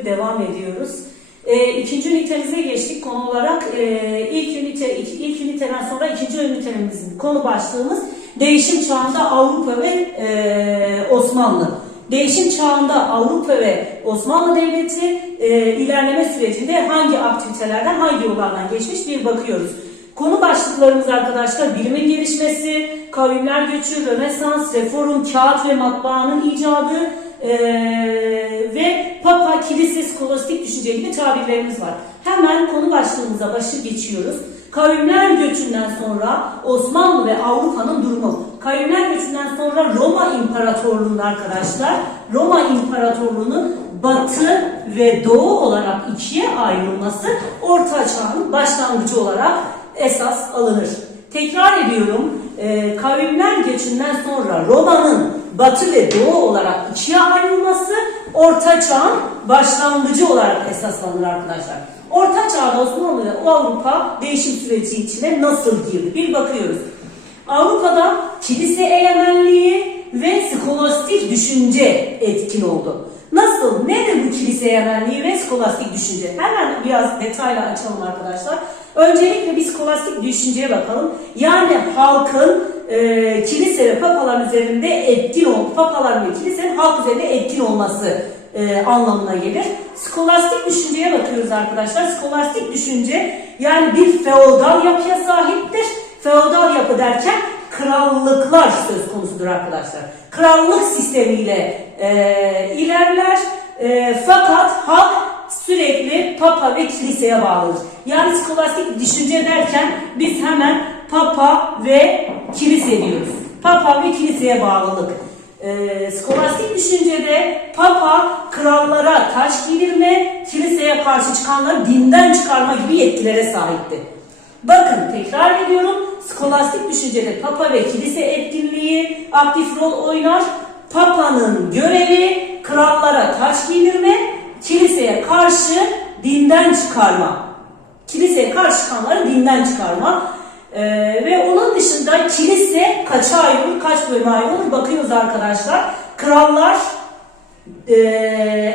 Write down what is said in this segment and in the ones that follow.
gibi devam ediyoruz. E, ikinci ünitemize geçtik. Konu olarak e, ilk ünite ilk, ilk üniteden sonra ikinci ünitemizin konu başlığımız değişim çağında Avrupa ve e, Osmanlı. Değişim çağında Avrupa ve Osmanlı Devleti e, ilerleme sürecinde hangi aktivitelerden, hangi yollardan geçmiş bir bakıyoruz. Konu başlıklarımız arkadaşlar bilimin gelişmesi, kavimler göçü, Rönesans, reform, kağıt ve matbaanın icadı eee, ve Papa, kilise, skolastik düşünce gibi tabirlerimiz var. Hemen konu başlığımıza başı geçiyoruz. Kavimler göçünden sonra Osmanlı ve Avrupa'nın durumu. Kavimler göçünden sonra Roma İmparatorluğu'nun arkadaşlar, Roma İmparatorluğu'nun batı ve doğu olarak ikiye ayrılması Orta Çağ'ın başlangıcı olarak esas alınır. Tekrar ediyorum, e, kavimler göçünden sonra Roma'nın batı ve doğu olarak ikiye ayrılması Orta Çağ'ın başlangıcı olarak esaslanır arkadaşlar. Orta Çağ'da Osmanlı ve Avrupa değişim süreci içine nasıl girdi? Bir bakıyoruz. Avrupa'da kilise egemenliği ve skolastik düşünce etkin oldu. Nasıl? Nedir bu kilise egemenliği ve skolastik düşünce? Hemen biraz detayla açalım arkadaşlar. Öncelikle bir skolastik düşünceye bakalım. Yani halkın e, kilise ve papalar üzerinde etkin ol, papalar ve kilisenin halk üzerinde etkin olması e, anlamına gelir. Skolastik düşünceye bakıyoruz arkadaşlar. Skolastik düşünce yani bir feodal yapıya sahiptir. Feodal yapı derken krallıklar söz konusudur arkadaşlar. Krallık sistemiyle e, ilerler e, fakat halk sürekli papa ve kiliseye bağlıdır. Yani skolastik düşünce derken biz hemen papa ve kilise diyoruz. Papa ve kiliseye bağlılık. E, skolastik düşüncede papa krallara taş giydirme, kiliseye karşı çıkanları dinden çıkarma gibi yetkilere sahipti. Bakın tekrar ediyorum. Skolastik düşüncede papa ve kilise etkinliği aktif rol oynar. Papanın görevi krallara taç giydirme, kiliseye karşı dinden çıkarma. Kiliseye karşı çıkanları dinden çıkarma. Ee, ve onun dışında kilise kaça ayrılır, kaç bölüme ayrılır bakıyoruz arkadaşlar. Krallar e,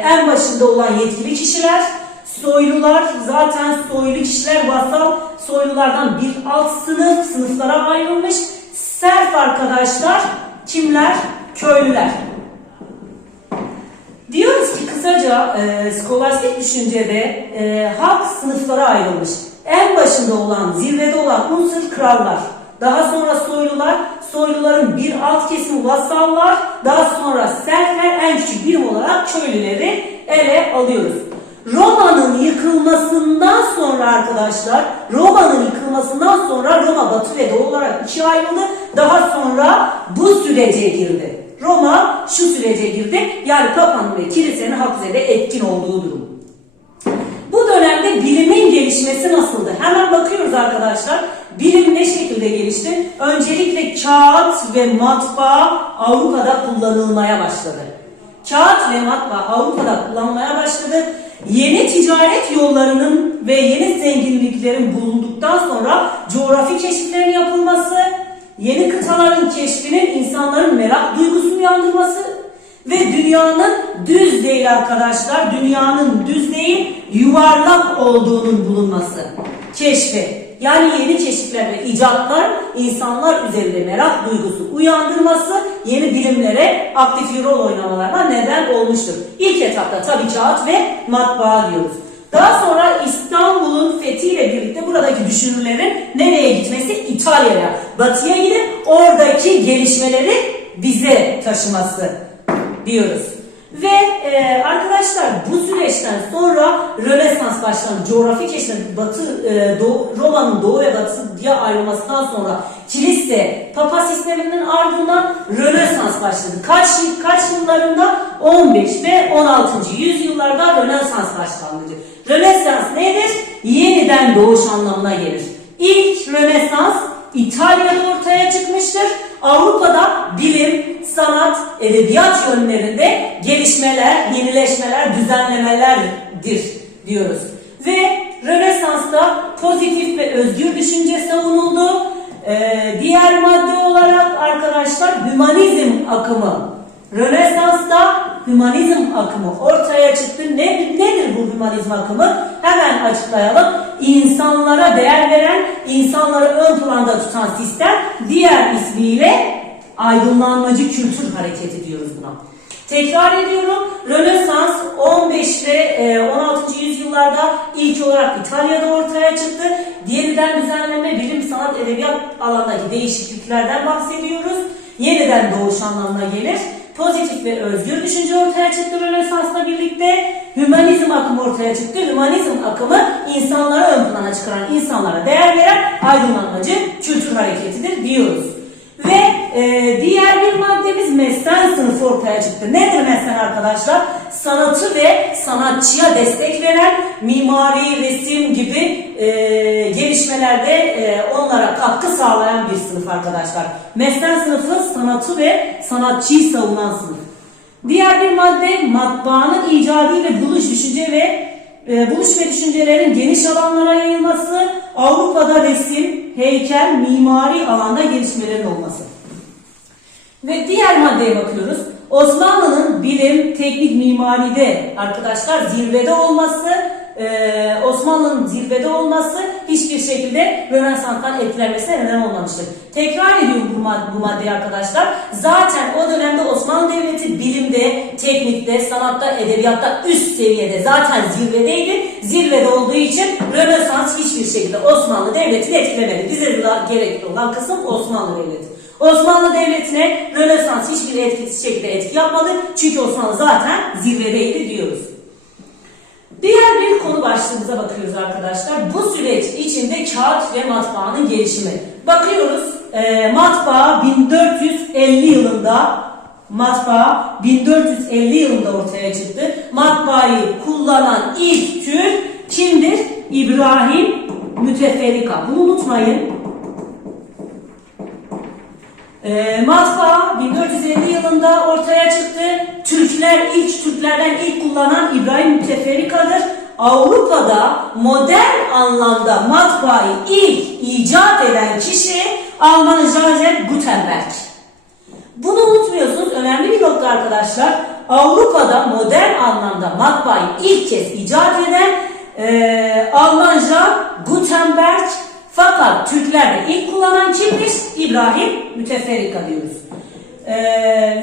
en başında olan yetkili kişiler, soylular zaten soylu kişiler vasal soylulardan bir alt sınıf sınıflara ayrılmış. Serf arkadaşlar kimler? Köylüler. Diyoruz ki kısaca e, skolastik düşüncede e, halk sınıflara ayrılmış. En başında olan, zirvede olan unsur krallar. Daha sonra soylular, soyluların bir alt kesimi vasallar, daha sonra serfler en küçük birim olarak köylüleri ele alıyoruz. Roma'nın yıkılmasından sonra arkadaşlar, Roma'nın yıkılmasından sonra Roma batı ve doğu olarak ikiye ayrıldı. Daha sonra bu sürece girdi. Roma şu sürece girdi. Yani Papa'nın ve kilisenin üzerinde etkin olduğu durum. Bu dönemde bilimin gelişmesi nasıldı? Hemen bakıyoruz arkadaşlar. Bilim ne şekilde gelişti? Öncelikle kağıt ve matbaa Avrupa'da kullanılmaya başladı. Kağıt ve matbaa Avrupa'da kullanılmaya başladı. Yeni ticaret yollarının ve yeni zenginliklerin bulunduktan sonra coğrafi keşiflerin yapılması, yeni kıtaların keşfinin insanların merak duygusunu uyandırması ve dünyanın düz değil arkadaşlar, dünyanın düz değil yuvarlak olduğunun bulunması. Keşfi. Yani yeni keşifler ve icatlar insanlar üzerinde merak duygusu uyandırması yeni bilimlere aktif rol oynamalarına neden olmuştur. İlk etapta tabii kağıt ve matbaa diyoruz. Daha sonra İstanbul'un fethiyle birlikte buradaki düşünürlerin nereye gitmesi? İtalya'ya, batıya gidip oradaki gelişmeleri bize taşıması diyoruz. Ve e, arkadaşlar bu süreçten sonra Rönesans başlandı. Coğrafi keşifler Batı e, Doğu, Roma'nın Doğu ve Batı diye ayrılmasından sonra kilise, Papa sisteminin ardından Rönesans başladı. Kaç kaç yıllarında? 15 ve 16. yüzyıllarda Rönesans başlangıcı. Rönesans nedir? Yeniden doğuş anlamına gelir. İlk Rönesans İtalya'da ortaya çıkmıştır. Avrupa'da bilim, sanat, edebiyat yönlerinde gelişmeler, yenileşmeler, düzenlemelerdir diyoruz. Ve Rönesans'ta pozitif ve özgür düşünce savunuldu. Ee, diğer madde olarak arkadaşlar hümanizm akımı Rönesans'ta hümanizm akımı ortaya çıktı. Ne, nedir bu hümanizm akımı? Hemen açıklayalım. İnsanlara değer veren, insanları ön planda tutan sistem diğer ismiyle aydınlanmacı kültür hareketi diyoruz buna. Tekrar ediyorum. Rönesans 15 ve e, 16. yüzyıllarda ilk olarak İtalya'da ortaya çıktı. Yeniden düzenleme, bilim, sanat, edebiyat alanındaki değişikliklerden bahsediyoruz. Yeniden doğuş anlamına gelir. Pozitif ve özgür düşünce ortaya çıktı Rönesans'la birlikte. Hümanizm akımı ortaya çıktı. Hümanizm akımı insanları ön plana çıkaran, insanlara değer veren aydınlanmacı kültür hareketidir diyoruz. Ve e, diğer bir maddemiz meslen sınıfı ortaya çıktı. Nedir meslen arkadaşlar? Sanatı ve sanatçıya destek veren mimari, resim gibi e, gelişmelerde e, onlara katkı sağlayan bir sınıf arkadaşlar. Meslen sınıfı sanatı ve sanatçıyı savunan sınıf. Diğer bir madde matbaanın icadı ile buluş düşünce ve e, buluş ve düşüncelerin geniş alanlara yayılması, Avrupa'da resim, heykel, mimari alanda gelişmelerin olması. Ve diğer maddeye bakıyoruz. Osmanlı'nın bilim, teknik, mimaride arkadaşlar zirvede olması, e, Osmanlı'nın zirvede olması hiçbir şekilde Rönesans'tan etkilenmesine neden olmamıştır. Tekrar ediyorum bu, mad bu maddeyi arkadaşlar. Zaten o dönemde Osmanlı Devleti bilimde, teknikte, sanatta, edebiyatta üst seviyede zaten zirvedeydi. Zirvede olduğu için Rönesans hiçbir şekilde Osmanlı Devleti'ni etkilemedi. Bize gerekli olan kısım Osmanlı Devleti. Osmanlı Devleti'ne Rönesans hiçbir etkisiz şekilde etki yapmadı. Çünkü Osmanlı zaten zirvedeydi diyoruz. Diğer bir konu başlığımıza bakıyoruz arkadaşlar. Bu süreç içinde kağıt ve matbaanın gelişimi. Bakıyoruz e, matbaa 1450 yılında matbaa 1450 yılında ortaya çıktı. Matbaayı kullanan ilk Türk kimdir? İbrahim Müteferrika. Bunu unutmayın. E, matbaa 1450 yılında ortaya çıktı. Türkler ilk Türklerden ilk kullanan İbrahim Müteferrika'dır. Avrupa'da modern anlamda matbaayı ilk icat eden kişi Alman Joseph Gutenberg. Bunu unutmuyorsunuz. Önemli bir nokta arkadaşlar. Avrupa'da modern anlamda matbaayı ilk kez icat eden e, Almanca Gutenberg fakat Türklerde ilk kullanan kimmiş? İbrahim Müteferrika diyoruz. Ee,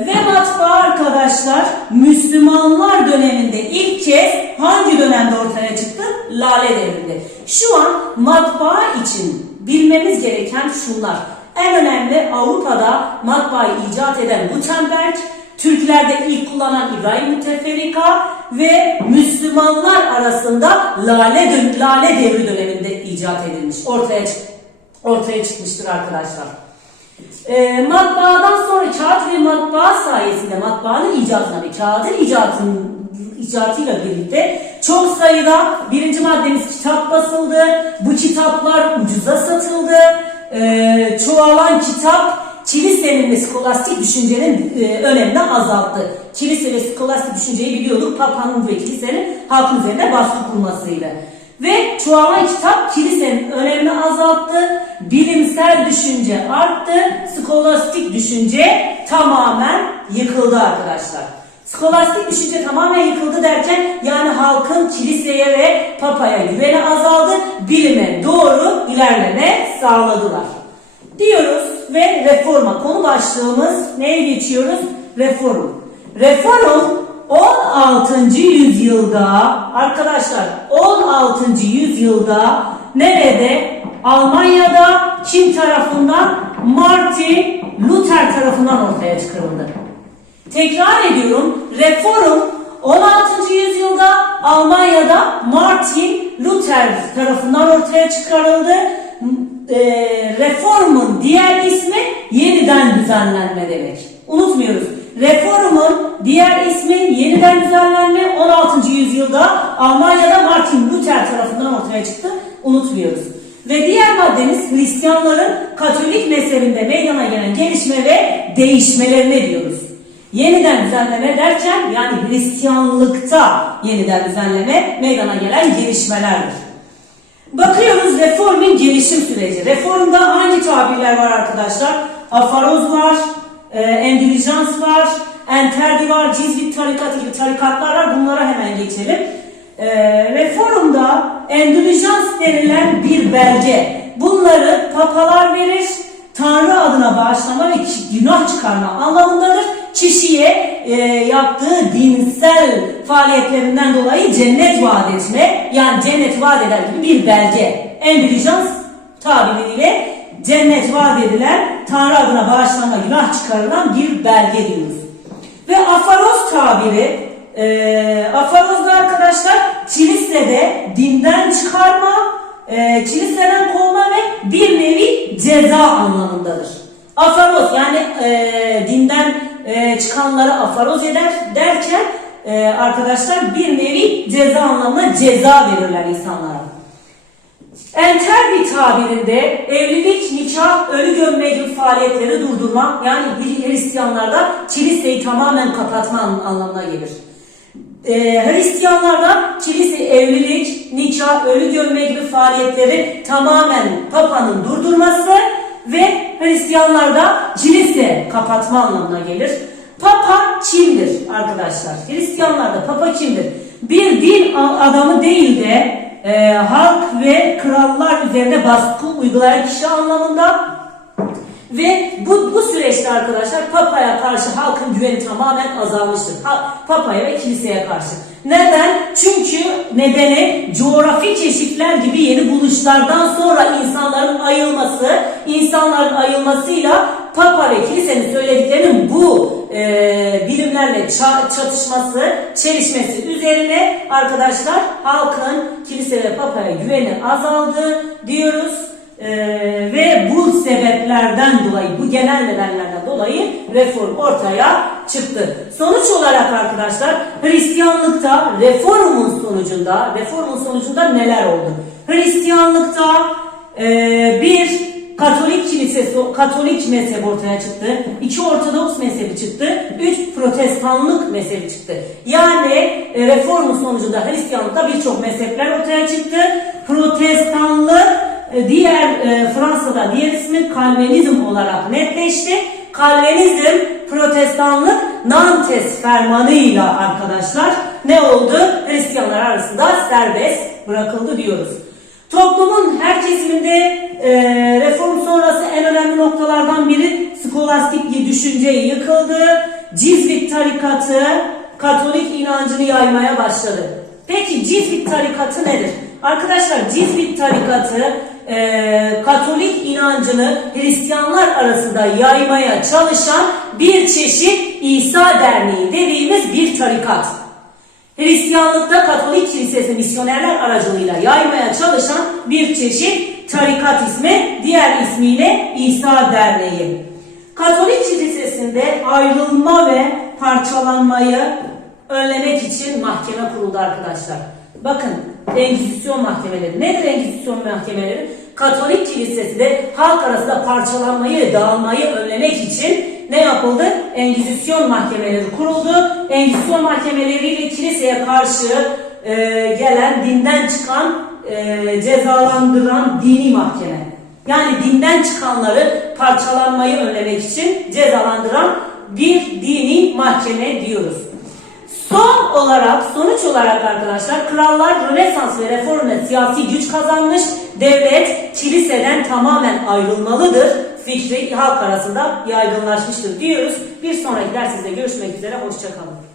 ve matbaa arkadaşlar Müslümanlar döneminde ilk kez hangi dönemde ortaya çıktı? Lale devrinde. Şu an matbaa için bilmemiz gereken şunlar. En önemli Avrupa'da matbaayı icat eden Gutenberg, Türklerde ilk kullanan İbrahim Müteferrika ve Müslümanlar arasında Lale, Lale devri döneminde icat edilmiş. Ortaya, ortaya çıkmıştır arkadaşlar. E, matbaadan sonra kağıt ve matbaa sayesinde matbaanın icatına ve kağıdın icatının icatıyla birlikte çok sayıda birinci maddemiz kitap basıldı. Bu kitaplar ucuza satıldı. E, çoğalan kitap kilisenin ve skolastik düşüncenin e, önemini azalttı. Kilise ve skolastik düşünceyi biliyorduk. Papa'nın ve kilisenin halk üzerine baskı kurmasıyla. Ve çoğalan kitap kilisenin önemini azalttı. Bilimsel düşünce arttı. Skolastik düşünce tamamen yıkıldı arkadaşlar. Skolastik düşünce tamamen yıkıldı derken yani halkın kiliseye ve papaya güveni azaldı. Bilime doğru ilerleme sağladılar. Diyoruz ve reforma konu başlığımız neye geçiyoruz? Reform. Reform 16. yüzyılda arkadaşlar 16. yüzyılda nerede? Almanya'da kim tarafından? Martin Luther tarafından ortaya çıkarıldı. Tekrar ediyorum. Reform 16. yüzyılda Almanya'da Martin Luther tarafından ortaya çıkarıldı. E, reformun diğer ismi yeniden düzenlenme demek. Unutmuyoruz. Reformun diğer ismi yeniden düzenlenme 16. yüzyılda Almanya'da Martin Luther tarafından ortaya çıktı. Unutmuyoruz. Ve diğer maddemiz Hristiyanların Katolik mezhebinde meydana gelen gelişme ve değişmelerine diyoruz. Yeniden düzenleme derken yani Hristiyanlıkta yeniden düzenleme meydana gelen gelişmelerdir. Bakıyoruz reformun gelişim süreci. Reformda hangi tabirler var arkadaşlar? Afaroz var, e, endilijans var, Enterdi var, Cizvit tarikatı gibi tarikatlar var. Bunlara hemen geçelim. E, reformda endülijans denilen bir belge. Bunları papalar verir. Tanrı adına bağışlama ve günah çıkarma anlamındadır. Kişiye e, yaptığı dinsel faaliyetlerinden dolayı cennet vaat etme, yani cennet vaat eder gibi bir belge. Endülijans tabiriyle cennet vaat edilen, Tanrı adına bağışlanma, günah çıkarılan bir belge diyoruz. Ve afaroz tabiri, e, afaroz da arkadaşlar kilisede dinden çıkarma, e, kiliseden kovma ve bir nevi ceza anlamındadır. Afaroz yani e, dinden e, çıkanları afaroz eder derken e, arkadaşlar bir nevi ceza anlamına ceza verirler insanlara. Enterbi tabirinde evlilik, nikah, ölü gömme gibi faaliyetleri durdurma yani Hristiyanlarda kiliseyi tamamen kapatma anlamına gelir. Ee, Hristiyanlarda kilise evlilik, nikah, ölü gömme gibi faaliyetleri tamamen Papa'nın durdurması ve Hristiyanlarda kilise kapatma anlamına gelir. Papa kimdir arkadaşlar? Hristiyanlarda Papa kimdir? Bir din adamı değil de e, halk ve krallar üzerine baskı uygulayan kişi anlamında ve bu, bu süreçte arkadaşlar Papa'ya karşı halkın güveni tamamen azalmıştır. Ha, Papa'ya ve kiliseye karşı. Neden? Çünkü nedeni coğrafi keşifler gibi yeni buluşlardan sonra insanların ayılması, insanların ayılmasıyla Papa ve kilisenin söylediklerinin bu e, bilimlerle çatışması, çelişmesi üzerine arkadaşlar halkın kilise ve papaya güveni azaldı diyoruz. Ee, ve bu sebeplerden dolayı, bu genel nedenlerden dolayı reform ortaya çıktı. Sonuç olarak arkadaşlar Hristiyanlıkta reformun sonucunda, reformun sonucunda neler oldu? Hristiyanlıkta e, bir Katolik kilisesi, Katolik mezhep ortaya çıktı. İki Ortodoks mezhebi çıktı. Üç Protestanlık mezhebi çıktı. Yani e, reformun sonucunda Hristiyanlıkta birçok mezhepler ortaya çıktı. Protestanlık e, diğer e, Fransa'da diğer ismi Kalvinizm olarak netleşti. Kalvinizm protestanlık Nantes fermanıyla arkadaşlar ne oldu? Hristiyanlar arasında serbest bırakıldı diyoruz. Toplumun her kesiminde e, reform sonrası en önemli noktalardan biri skolastik düşünce yıkıldı. Cizvit tarikatı Katolik inancını yaymaya başladı. Peki Cizvit tarikatı nedir? Arkadaşlar Cizvit tarikatı e, Katolik inancını Hristiyanlar arasında yaymaya çalışan bir çeşit İsa Derneği dediğimiz bir tarikat. Hristiyanlıkta Katolik Kilisesi misyonerler aracılığıyla yaymaya çalışan bir çeşit tarikat ismi, diğer ismiyle İsa Derneği. Katolik Kilisesi'nde ayrılma ve parçalanmayı önlemek için mahkeme kuruldu arkadaşlar. Bakın Engizisyon mahkemeleri. Nedir Engizisyon mahkemeleri? Katolik kilisesi de halk arasında parçalanmayı, dağılmayı önlemek için ne yapıldı? Engizisyon mahkemeleri kuruldu. Engizisyon mahkemeleriyle kiliseye karşı e, gelen, dinden çıkan, e, cezalandıran dini mahkeme. Yani dinden çıkanları parçalanmayı önlemek için cezalandıran bir dini mahkeme diyoruz. Son olarak, sonuç olarak arkadaşlar krallar Rönesans ve reformla siyasi güç kazanmış, devlet kiliseden tamamen ayrılmalıdır fikri halk arasında yaygınlaşmıştır diyoruz. Bir sonraki dersimizde görüşmek üzere, hoşçakalın.